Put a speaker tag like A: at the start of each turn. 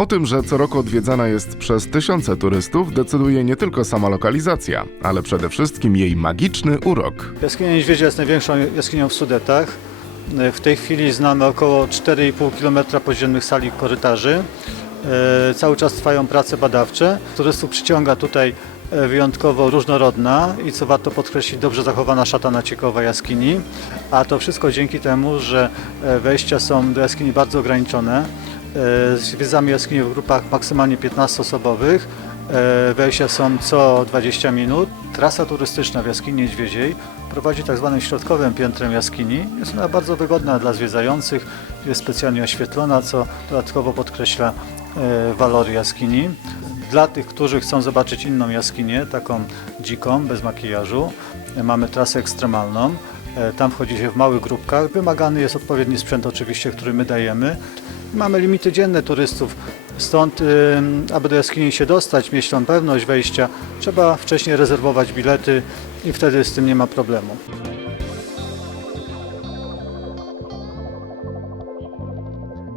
A: O tym, że co roku odwiedzana jest przez tysiące turystów, decyduje nie tylko sama lokalizacja, ale przede wszystkim jej magiczny urok.
B: Jaskinia Niedźwiedzia jest największą jaskinią w Sudetach. W tej chwili znamy około 4,5 km podziemnych sali i korytarzy. E, Cały czas trwają prace badawcze. Turystów przyciąga tutaj e, wyjątkowo różnorodna i co warto podkreślić, dobrze zachowana szata naciekowa jaskini. A to wszystko dzięki temu, że e, wejścia są do jaskini bardzo ograniczone. E, Zwiedzamy jaskinię w grupach maksymalnie 15-osobowych. E, Wejścia są co 20 minut. Trasa turystyczna w jaskini Niedźwiedziej prowadzi tak zwanym środkowym piętrem jaskini. Jest ona bardzo wygodna dla zwiedzających, jest specjalnie oświetlona, co dodatkowo podkreśla e, walory jaskini. Dla tych, którzy chcą zobaczyć inną jaskinię, taką dziką, bez makijażu, mamy trasę ekstremalną. E, Tam wchodzi się w małych grupkach. Wymagany jest odpowiedni sprzęt oczywiście, który my dajemy. Mamy limity dzienne turystów, stąd aby do jaskini się dostać, mieć tą pewność wejścia, trzeba wcześniej rezerwować bilety i wtedy z tym nie ma problemu.